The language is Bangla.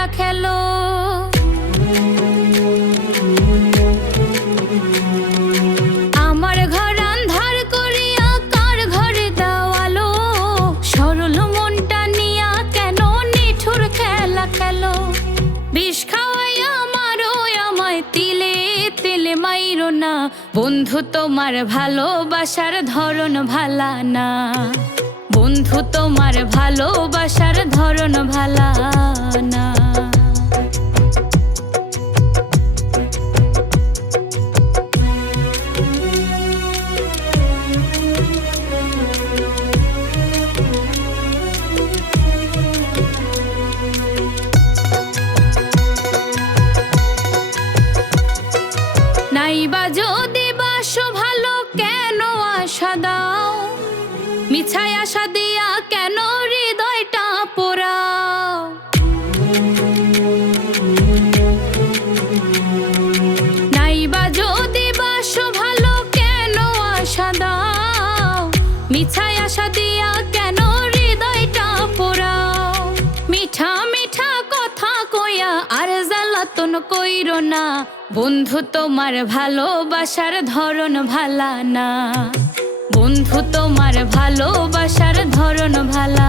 খেলা খেলো। আমার ঘর আন্ধার করিয়া কার ঘরে সরল মনটা নিয়া কেন নিঠুর খেলা বিষ খাওয়াইয়া আমায় তিলে তিলে মাইরো না। বন্ধু, তোমার ভালোবাসার ধরন ভালা না। বন্ধু, তোমার ভালোবাসার ধরন ভালা নাইবা যদি বাসো ভালো, কেন আশা দাও? মিছাই আশা দিয়া কেন হৃদয়টা পোড়াও? নাইবা যদি বাসো ভালো, কেন আশা দাও? মিছাই আশা দিয়া কেন হৃদয়টা মিঠা মিঠা কথা কইয়া আর জ্বালাতন কইর না। বন্ধু তোমার ভালোবাসার ধরন ভালা না। বন্ধু তোমার ভালোবাসার ধরন ভালা